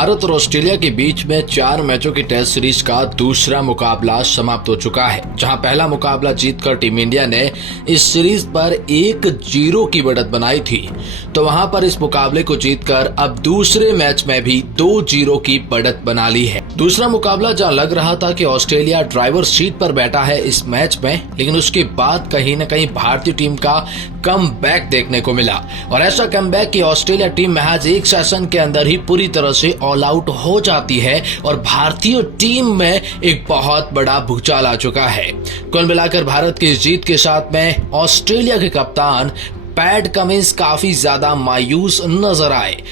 भारत और ऑस्ट्रेलिया के बीच में 4 मैचों की टेस्ट सीरीज का दूसरा मुकाबला समाप्त हो चुका है, जहां पहला मुकाबला जीतकर टीम इंडिया ने इस सीरीज पर 1-0 की बढ़त बनाई थी। तो वहां पर इस मुकाबले को जीतकर अब दूसरे मैच में भी 2-0 की बढ़त बना ली है। दूसरा मुकाबला जहां लग रहा था कि ऑस्ट्रेलिया ड्राइवर सीट पर बैठा है इस मैच में, लेकिन उसके बाद कहीं न कहीं भारतीय टीम का कम बैक देखने को मिला और ऐसा कम बैक कि ऑस्ट्रेलिया टीम महज एक सेशन के अंदर ही पूरी तरह से ऑल आउट हो जाती है और भारतीय टीम में एक बहुत बड़ा भूचाल आ चुका है। कुल मिलाकर भारत की इस जीत के साथ में ऑस्ट्रेलिया के कप्तान पैट कमिंस काफी ज्यादा मायूस नजर आए।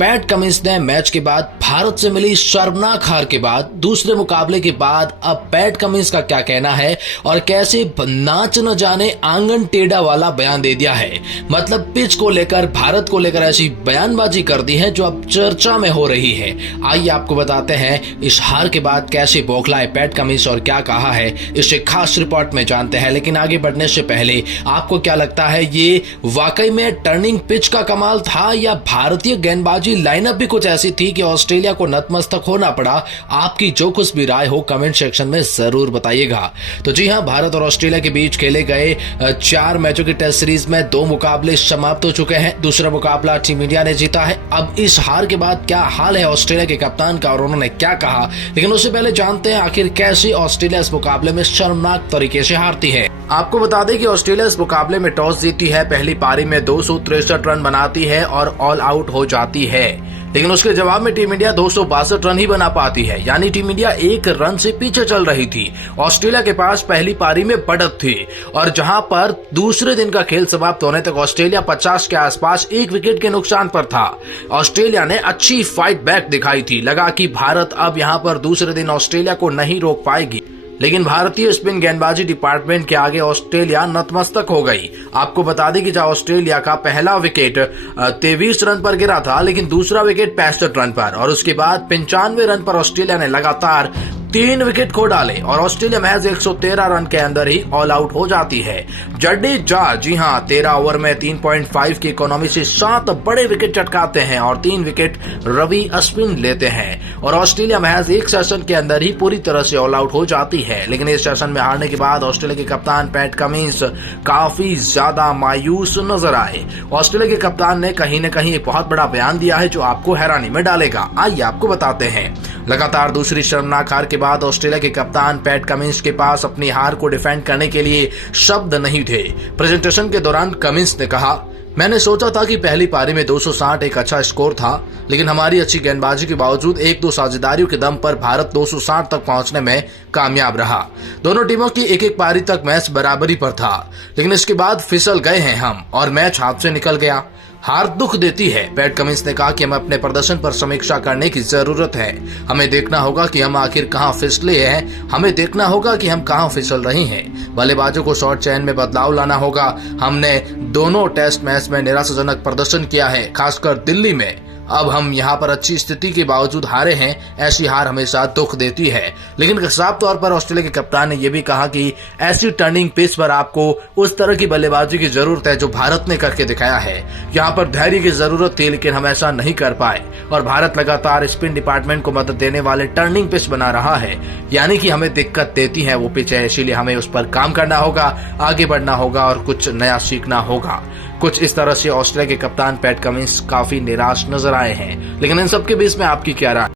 पैट कमिंस ने मैच के बाद भारत से मिली शर्मनाक हार के बाद दूसरे मुकाबले के बाद अब पैट कमिंस का क्या कहना है और कैसे नाच न जाने आंगन टेढ़ा वाला बयान दे दिया है। मतलब पिच को लेकर, भारत को लेकर ऐसी बयानबाजी कर दी है जो अब चर्चा में हो रही है। आइए आपको बताते हैं इस हार के बाद कैसे बौखलाए पैट कमिंस और क्या कहा है, इसे खास रिपोर्ट में जानते हैं। लेकिन आगे बढ़ने से पहले आपको क्या लगता है, ये वाकई में टर्निंग पिच का कमाल था या भारतीय गेंदबाजी लाइनअप भी कुछ ऐसी थी कि ऑस्ट्रेलिया को नतमस्तक होना पड़ा? आपकी जो कुछ भी राय हो कमेंट सेक्शन में जरूर बताइएगा। तो जी हां, भारत और ऑस्ट्रेलिया के बीच खेले गए 4 मैचों की टेस्ट सीरीज में 2 मुकाबले समाप्त हो चुके हैं। दूसरा मुकाबला टीम इंडिया ने जीता है। अब इस हार के बाद क्या हाल है ऑस्ट्रेलिया के कप्तान का और उन्होंने क्या कहा, लेकिन उससे पहले जानते हैं आखिर कैसे ऑस्ट्रेलिया इस मुकाबले में शर्मनाक तरीके से हारती है। आपको बता दें कि ऑस्ट्रेलिया इस मुकाबले में टॉस जीती है, पहली पारी में 263 रन बनाती है और ऑल आउट हो जाती है। लेकिन उसके जवाब में टीम इंडिया 262 रन ही बना पाती है, यानी टीम इंडिया 1 रन से पीछे चल रही थी। ऑस्ट्रेलिया के पास पहली पारी में बढ़त थी और जहां पर दूसरे दिन का खेल समाप्त होने तक ऑस्ट्रेलिया 50 के आसपास 1 विकेट के नुकसान पर था। ऑस्ट्रेलिया ने अच्छी फाइट बैक दिखाई थी, लगा कि भारत अब यहां पर दूसरे दिन ऑस्ट्रेलिया को नहीं रोक पाएगी, लेकिन भारतीय स्पिन गेंदबाजी डिपार्टमेंट के आगे ऑस्ट्रेलिया नतमस्तक हो गई। आपको बता दें कि जहां ऑस्ट्रेलिया का पहला विकेट 23 रन पर गिरा था, लेकिन दूसरा विकेट 65 रन पर और उसके बाद 95 रन पर ऑस्ट्रेलिया ने लगातार 3 विकेट खो डाले और ऑस्ट्रेलिया महज 113 रन के अंदर ही ऑल आउट हो जाती है। जडेजा जी हां 13 ओवर में 3.5 की इकोनॉमी से 7 बड़े विकेट चटकाते हैं और 3 विकेट रवि अश्विन लेते हैं और ऑस्ट्रेलिया महज एक सेशन के अंदर ही पूरी तरह से ऑल आउट हो जाती है। लेकिन इस सेशन में हारने के बाद ऑस्ट्रेलिया के कप्तान पैट कमिंस काफी ज्यादा मायूस नजर आए। ऑस्ट्रेलिया के कप्तान ने कहीं न कहीं एक बहुत बड़ा बयान दिया है जो आपको हैरानी में डालेगा। आइए आपको बताते हैं। लगातार दूसरी शर्मनाक हार के बाद ऑस्ट्रेलिया के कप्तान पैट कमिंस के पास अपनी हार को डिफेंड करने के लिए शब्द नहीं थे। प्रेजेंटेशन के दौरान कमिंस ने कहा, मैंने सोचा था कि पहली पारी में 260 एक अच्छा स्कोर था, लेकिन हमारी अच्छी गेंदबाजी के बावजूद 1-2 साझेदारियों के दम पर भारत 260 तक पहुंचने में कामयाब रहा। दोनों टीमों की एक पारी तक मैच बराबरी पर था, लेकिन इसके बाद फिसल गए हैं हम और मैच हाथ से निकल गया। हार दुख देती है। पैट कमिंस ने कहा कि हमें अपने प्रदर्शन पर समीक्षा करने की जरूरत है। हमें देखना होगा कि हम आखिर कहां फिसले हैं, हमें देखना होगा कि हम कहां फिसल रहे हैं। बल्लेबाजों को शॉट चयन में बदलाव लाना होगा। हमने दोनों टेस्ट मैच में निराशाजनक प्रदर्शन किया है, खासकर दिल्ली में। अब हम यहाँ पर अच्छी स्थिति के बावजूद हारे हैं। ऐसी हार हमेशा दुख देती है। लेकिन साफ तौर पर ऑस्ट्रेलिया के कप्तान ने यह भी कहा कि ऐसी टर्निंग पिच पर आपको उस तरह की बल्लेबाजी की जरूरत है जो भारत ने करके दिखाया है। यहाँ पर धैर्य की जरूरत थी, लेकिन हम ऐसा नहीं कर पाए और भारत लगातार स्पिन डिपार्टमेंट को मदद देने वाले टर्निंग पिच बना रहा है, यानी कि हमें दिक्कत देती है वो पिच है। इसीलिए हमें उस पर काम करना होगा, आगे बढ़ना होगा और कुछ नया सीखना होगा। कुछ इस तरह से ऑस्ट्रेलिया के कप्तान पैट कमिंस काफी निराश नजर आए हैं। लेकिन इन सबके बीच में आपकी क्या राय?